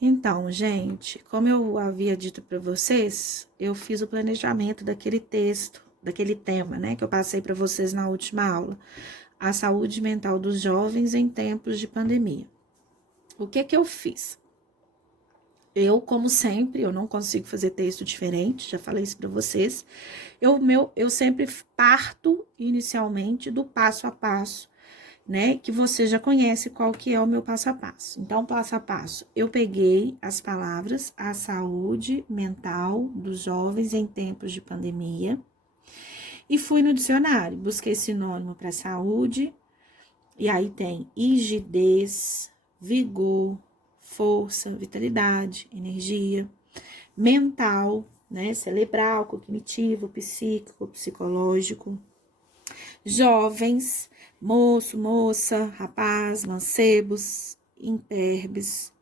Então, gente, como eu havia dito para vocês, eu fiz o planejamento daquele texto, daquele tema, né, que eu passei para vocês na última aula, a saúde mental dos jovens em tempos de pandemia. O que que eu fiz? Eu, como sempre, eu não consigo fazer texto diferente, já falei isso para vocês. Eu sempre parto inicialmente do passo a passo, né? Que você já conhece qual que é o meu passo a passo. Então, passo a passo, eu peguei as palavras a saúde mental dos jovens em tempos de pandemia e fui no dicionário, busquei sinônimo para saúde, e aí tem rigidez, vigor, força, vitalidade, energia, mental, né? Cerebral, cognitivo, psíquico, psicológico, jovens, moço, moça, rapaz, mancebos, imberbes.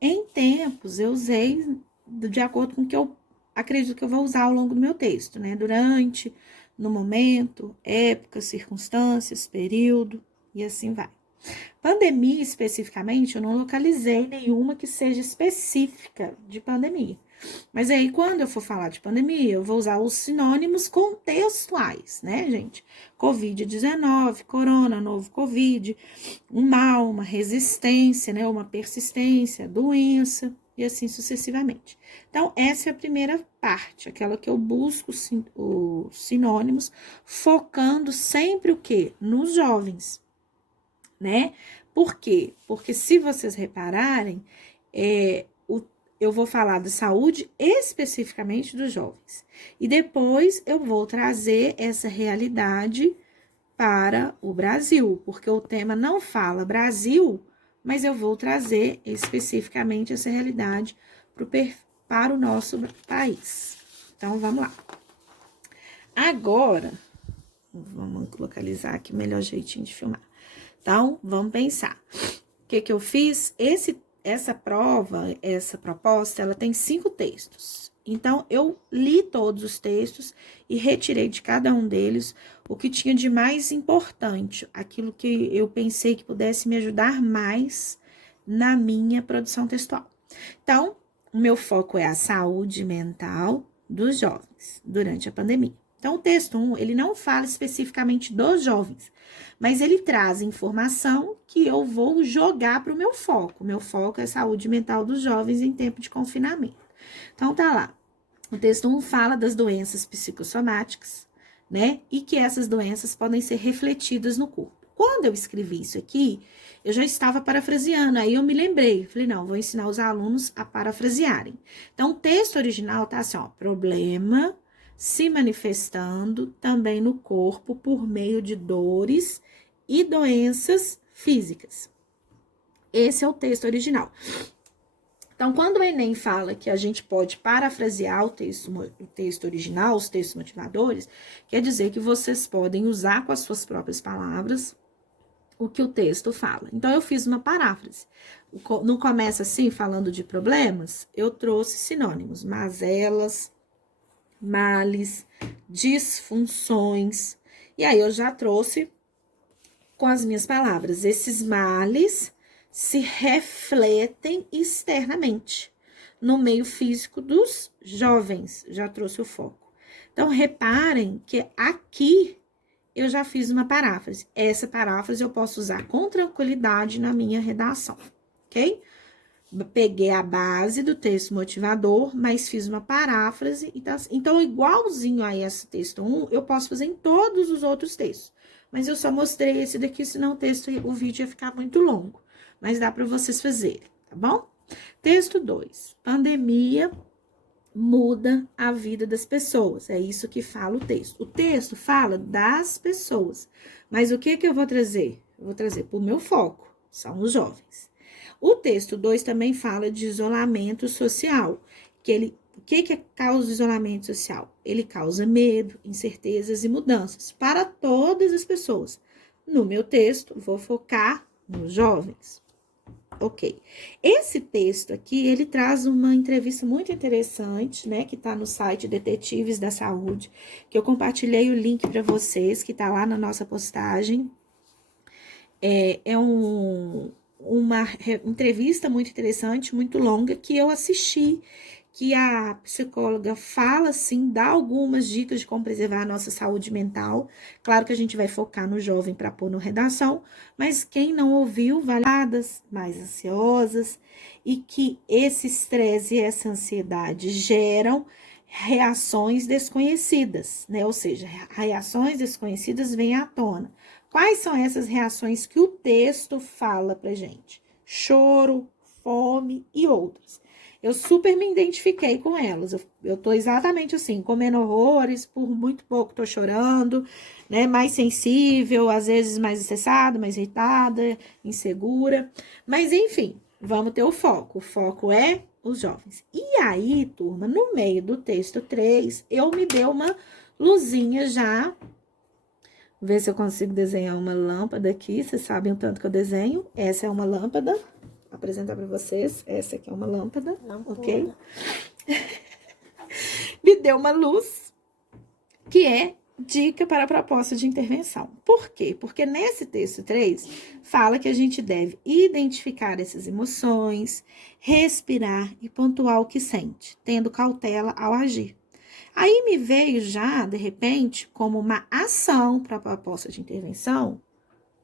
Em tempos, eu usei de acordo com o que eu acredito que eu vou usar ao longo do meu texto, né? Durante, no momento, época, circunstâncias, período e assim vai. Pandemia, especificamente, eu não localizei nenhuma que seja específica de pandemia. Mas aí, quando eu for falar de pandemia, eu vou usar os sinônimos contextuais, né, gente? Covid-19, corona, novo Covid, um mal, uma resistência, né, uma persistência, doença, e assim sucessivamente. Então, essa é a primeira parte, aquela que eu busco os sinônimos, focando sempre o quê? Nos jovens, né? Por quê? Porque se vocês repararem, eu vou falar da saúde especificamente dos jovens. E depois eu vou trazer essa realidade para o Brasil, porque o tema não fala Brasil, mas eu vou trazer especificamente essa realidade para o nosso país. Então, vamos lá. Agora, vamos localizar aqui o melhor jeitinho de filmar. Então, vamos pensar. O que eu fiz? Essa prova, essa proposta, ela tem 5 textos. Então, eu li todos os textos e retirei de cada um deles o que tinha de mais importante, aquilo que eu pensei que pudesse me ajudar mais na minha produção textual. Então, o meu foco é a saúde mental dos jovens durante a pandemia. Então, o texto 1, ele não fala especificamente dos jovens, mas ele traz informação que eu vou jogar para o meu foco. O meu foco é a saúde mental dos jovens em tempo de confinamento. Então, tá lá. O texto 1 fala das doenças psicossomáticas, né? E que essas doenças podem ser refletidas no corpo. Quando eu escrevi isso aqui, eu já estava parafraseando, aí eu me lembrei, falei, não, vou ensinar os alunos a parafrasearem. Então, o texto original tá assim, ó, problema se manifestando também no corpo por meio de dores e doenças físicas. Esse é o texto original. Então, quando o Enem fala que a gente pode parafrasear o texto original, os textos motivadores, quer dizer que vocês podem usar com as suas próprias palavras o que o texto fala. Então, eu fiz uma paráfrase. Não começa assim, falando de problemas, eu trouxe sinônimos, mazelas, males, disfunções. E aí, eu já trouxe com as minhas palavras, esses males se refletem externamente no meio físico dos jovens. Já trouxe o foco. Então, reparem que aqui eu já fiz uma paráfrase. Essa paráfrase eu posso usar com tranquilidade na minha redação, ok? Peguei a base do texto motivador, mas fiz uma paráfrase. Então, igualzinho a esse texto 1, eu posso fazer em todos os outros textos. Mas eu só mostrei esse daqui, senão o vídeo ia ficar muito longo. Mas dá para vocês fazerem, tá bom? Texto 2. Pandemia muda a vida das pessoas. É isso que fala o texto. O texto fala das pessoas. Mas o que eu vou trazer? Eu vou trazer para o meu foco, são os jovens. O texto 2 também fala de isolamento social. O que causa isolamento social? Ele causa medo, incertezas e mudanças para todas as pessoas. No meu texto, vou focar nos jovens. Ok. Esse texto aqui, ele traz uma entrevista muito interessante, né, que tá no site Detetives da Saúde, que eu compartilhei o link para vocês, que tá lá na nossa postagem. uma entrevista muito interessante, muito longa, que eu assisti, que a psicóloga fala, assim, dá algumas dicas de como preservar a nossa saúde mental. Claro que a gente vai focar no jovem para pôr no redação, mas quem não ouviu, validadas, mais ansiosas, e que esse estresse e essa ansiedade geram reações desconhecidas, né? Ou seja, reações desconhecidas vêm à tona. Quais são essas reações que o texto fala pra gente? Choro, fome e outras. Eu super me identifiquei com elas. Eu tô exatamente assim, comendo horrores, por muito pouco tô chorando, né? Mais sensível, às vezes mais estressada, mais irritada, insegura. Mas enfim, vamos ter o foco. O foco é os jovens. E aí, turma, no meio do texto 3, eu me dei uma luzinha já. Vou ver se eu consigo desenhar uma lâmpada aqui. Vocês sabem o tanto que eu desenho. Essa é uma lâmpada. Vou apresentar para vocês. Essa aqui é uma lâmpada, ok? Me deu uma luz, que é dica para a proposta de intervenção. Por quê? Porque nesse texto 3, fala que a gente deve identificar essas emoções, respirar e pontuar o que sente, tendo cautela ao agir. Aí me veio já, de repente, como uma ação para a proposta de intervenção.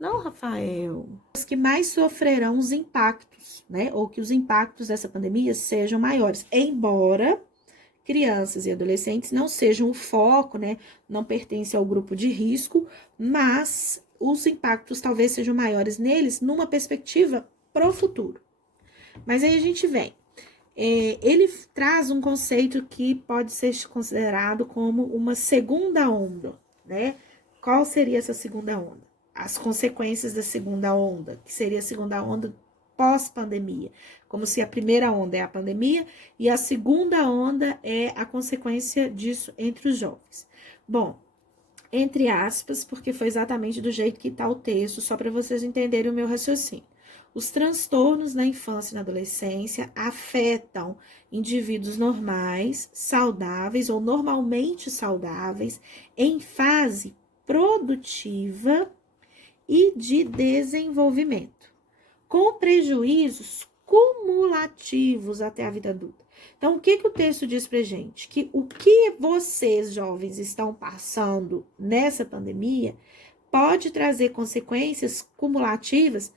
Não, Rafael. Os que mais sofrerão os impactos, né? Ou que os impactos dessa pandemia sejam maiores. Embora crianças e adolescentes não sejam o foco, né? Não pertencem ao grupo de risco, mas os impactos talvez sejam maiores neles numa perspectiva para o futuro. Mas aí a gente vem. Ele traz um conceito que pode ser considerado como uma segunda onda, né? Qual seria essa segunda onda? As consequências da segunda onda, que seria a segunda onda pós-pandemia, como se a primeira onda é a pandemia e a segunda onda é a consequência disso entre os jovens. Bom, entre aspas, porque foi exatamente do jeito que está o texto, só para vocês entenderem o meu raciocínio. Os transtornos na infância e na adolescência afetam indivíduos normais, saudáveis ou normalmente saudáveis, em fase produtiva e de desenvolvimento, com prejuízos cumulativos até a vida adulta. Então, o que o texto diz pra gente? Que o que vocês, jovens, estão passando nessa pandemia pode trazer consequências cumulativas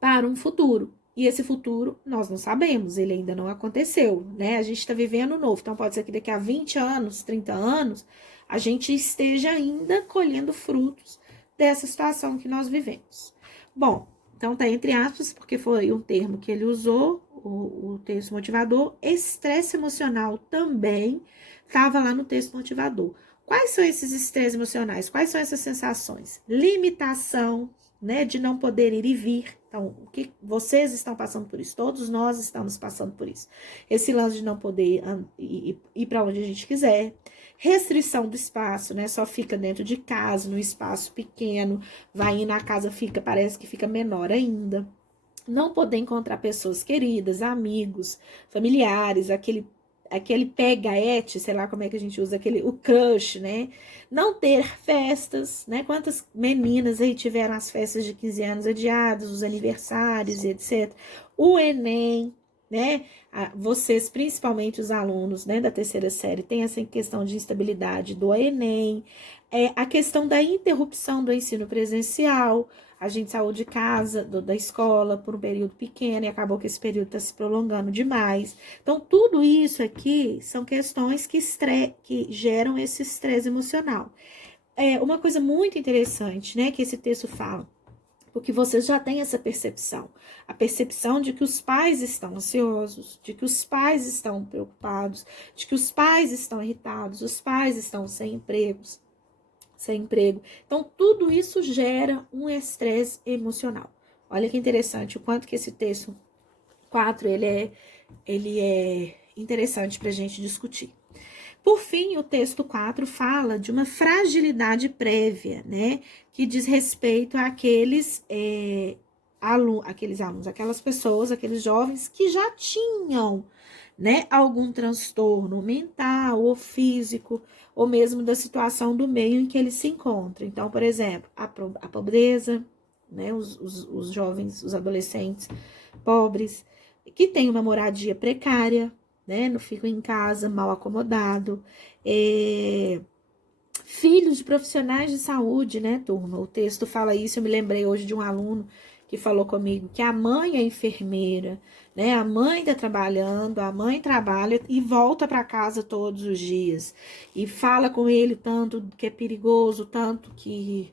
para um futuro. E esse futuro nós não sabemos, ele ainda não aconteceu, né? A gente está vivendo novo, então pode ser que daqui a 20 anos, 30 anos, a gente esteja ainda colhendo frutos dessa situação que nós vivemos. Bom, então tá entre aspas, porque foi um termo que ele usou, o texto motivador. Estresse emocional também estava lá no texto motivador. Quais são esses estresses emocionais? Quais são essas sensações? Limitação, né, de não poder ir e vir. Então, o que vocês estão passando por isso? Todos nós estamos passando por isso. Esse lance de não poder ir para onde a gente quiser. Restrição do espaço, né? Só fica dentro de casa, no espaço pequeno. Vai ir na casa, parece que fica menor ainda. Não poder encontrar pessoas queridas, amigos, familiares, aquele pega-ete, sei lá como é que a gente usa, o crush, né? Não ter festas, né? Quantas meninas aí tiveram as festas de 15 anos adiadas, os aniversários e etc. O Enem, né? Vocês, principalmente os alunos, né, da terceira série, tem essa questão de instabilidade do Enem, a questão da interrupção do ensino presencial. A gente saiu de casa, da escola, por um período pequeno e acabou que esse período está se prolongando demais. Então, tudo isso aqui são questões que geram esse estresse emocional. Uma coisa muito interessante, né, que esse texto fala, porque vocês já têm essa percepção. A percepção de que os pais estão ansiosos, de que os pais estão preocupados, de que os pais estão irritados, os pais estão sem emprego. Então, tudo isso gera um estresse emocional. Olha que interessante o quanto que esse texto 4, ele é interessante para a gente discutir. Por fim, o texto 4 fala de uma fragilidade prévia, né? Que diz respeito àqueles alunos, aquelas pessoas, aqueles jovens que já tinham, né, algum transtorno mental ou físico, ou mesmo da situação do meio em que ele se encontra. Então, por exemplo, a pobreza, né? Os jovens, os adolescentes pobres, que têm uma moradia precária, né? Não ficam em casa, mal acomodado. Filhos de profissionais de saúde, né, turma? O texto fala isso, eu me lembrei hoje de um aluno que falou comigo que a mãe é enfermeira, né? A mãe tá trabalhando, a mãe trabalha e volta para casa todos os dias. E fala com ele tanto que é perigoso, tanto que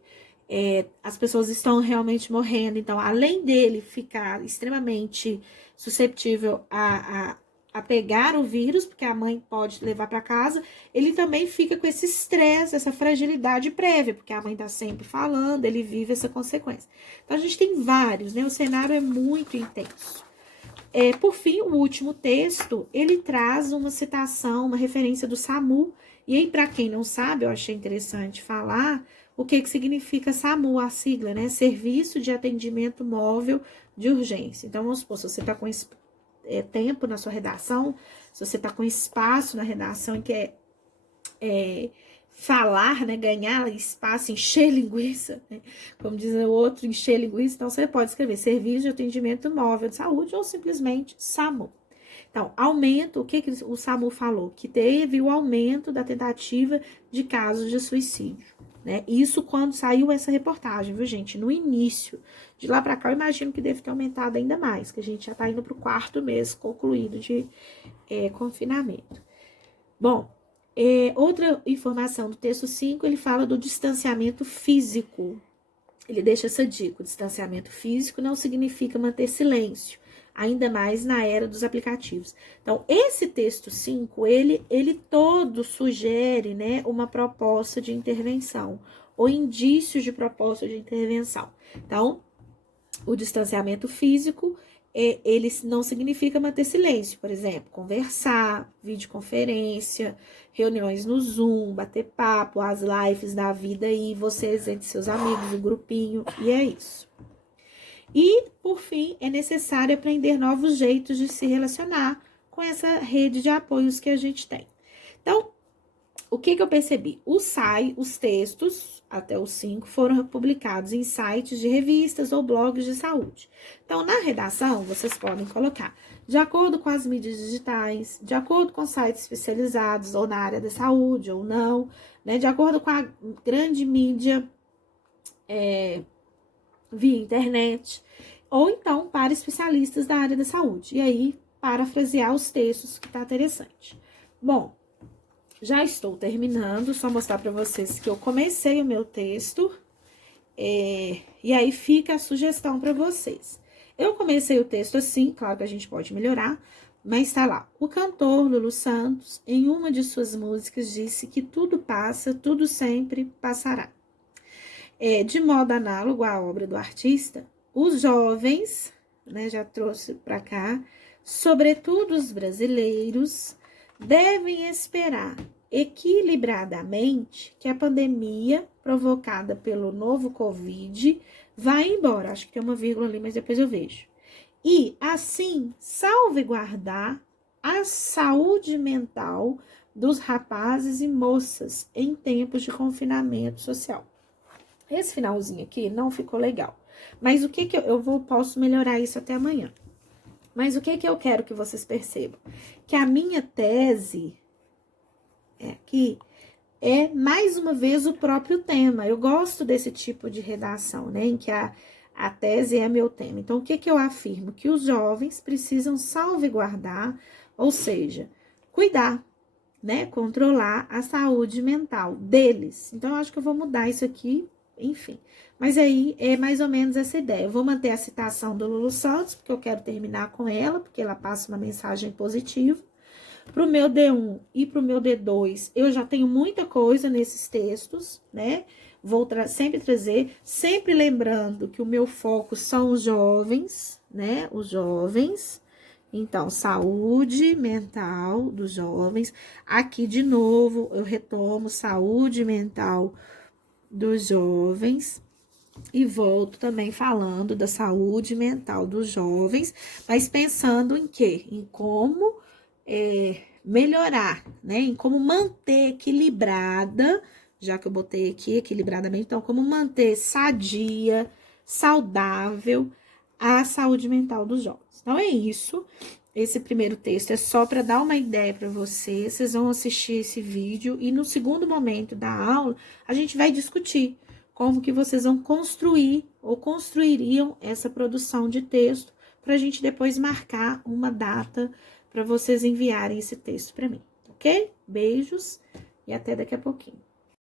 as pessoas estão realmente morrendo. Então, além dele ficar extremamente susceptível a pegar o vírus, porque a mãe pode levar para casa, ele também fica com esse estresse, essa fragilidade prévia, porque a mãe tá sempre falando, ele vive essa consequência. Então, a gente tem vários, né? O cenário é muito intenso. Por fim, o último texto, ele traz uma citação, uma referência do SAMU. E aí, para quem não sabe, eu achei interessante falar o que significa SAMU, a sigla, né? Serviço de Atendimento Móvel de Urgência. Então, vamos supor, se você está com tempo na sua redação, se você está com espaço na redação e quer falar, né, ganhar espaço, encher linguiça, né, como diz o outro, encher linguiça, então você pode escrever Serviço de Atendimento Móvel de Saúde ou simplesmente SAMU. Então, aumento, o que o SAMU falou? Que teve o aumento da tentativa de casos de suicídio, né? Isso quando saiu essa reportagem, viu, gente? No início. De lá para cá, eu imagino que deve ter aumentado ainda mais, que a gente já tá indo pro 4º mês concluído de confinamento. Bom, outra informação do texto 5, ele fala do distanciamento físico. Ele deixa essa dica: o distanciamento físico não significa manter silêncio, ainda mais na era dos aplicativos. Então, esse texto 5, ele todo sugere, né, uma proposta de intervenção, ou indícios de proposta de intervenção. Então, o distanciamento físico, ele não significa manter silêncio, por exemplo, conversar, videoconferência, reuniões no Zoom, bater papo, as lives da vida aí, vocês entre seus amigos, o grupinho, e é isso. E, por fim, é necessário aprender novos jeitos de se relacionar com essa rede de apoios que a gente tem. Então, o que eu percebi? Os textos, até os 5, foram publicados em sites de revistas ou blogs de saúde. Então, na redação, vocês podem colocar, de acordo com as mídias digitais, de acordo com sites especializados, ou na área da saúde, ou não, né? De acordo com a grande mídia via internet, ou então para especialistas da área da saúde. E aí, parafrasear os textos, que tá interessante. Bom, já estou terminando, só mostrar para vocês que eu comecei o meu texto, e aí fica a sugestão para vocês. Eu comecei o texto assim, claro que a gente pode melhorar, mas tá lá. O cantor Lulu Santos, em uma de suas músicas, disse que tudo passa, tudo sempre passará. De modo análogo à obra do artista, os jovens, né, já trouxe para cá, sobretudo os brasileiros, devem esperar equilibradamente que a pandemia provocada pelo novo Covid vai embora. Acho que tem uma vírgula ali, mas depois eu vejo. E, assim, salvaguardar a saúde mental dos rapazes e moças em tempos de confinamento social. Esse finalzinho aqui não ficou legal. Mas o que eu posso melhorar isso até amanhã. Mas o que eu quero que vocês percebam? Que a minha tese aqui é, mais uma vez, o próprio tema. Eu gosto desse tipo de redação, né? Em que a tese é meu tema. Então, o que eu afirmo? Que os jovens precisam salvaguardar, ou seja, cuidar, né? Controlar a saúde mental deles. Então, eu acho que eu vou mudar isso aqui, enfim. Mas aí é mais ou menos essa ideia. Eu vou manter a citação do Lulu Santos, porque eu quero terminar com ela, porque ela passa uma mensagem positiva. Para o meu D1 e para o meu D2, eu já tenho muita coisa nesses textos, né? Vou sempre trazer, sempre lembrando que o meu foco são os jovens, né? Os jovens. Então, saúde mental dos jovens. Aqui, de novo, eu retomo saúde mental dos jovens. E volto também falando da saúde mental dos jovens, mas pensando em quê? Em como melhorar, né? Em como manter equilibrada, já que eu botei aqui equilibradamente, então, como manter sadia, saudável à saúde mental dos jovens. Então, é isso. Esse primeiro texto é só para dar uma ideia para vocês. Vocês vão assistir esse vídeo e no segundo momento da aula, a gente vai discutir como que vocês vão construir ou construiriam essa produção de texto para a gente depois marcar uma data para vocês enviarem esse texto para mim, ok? Beijos e até daqui a pouquinho.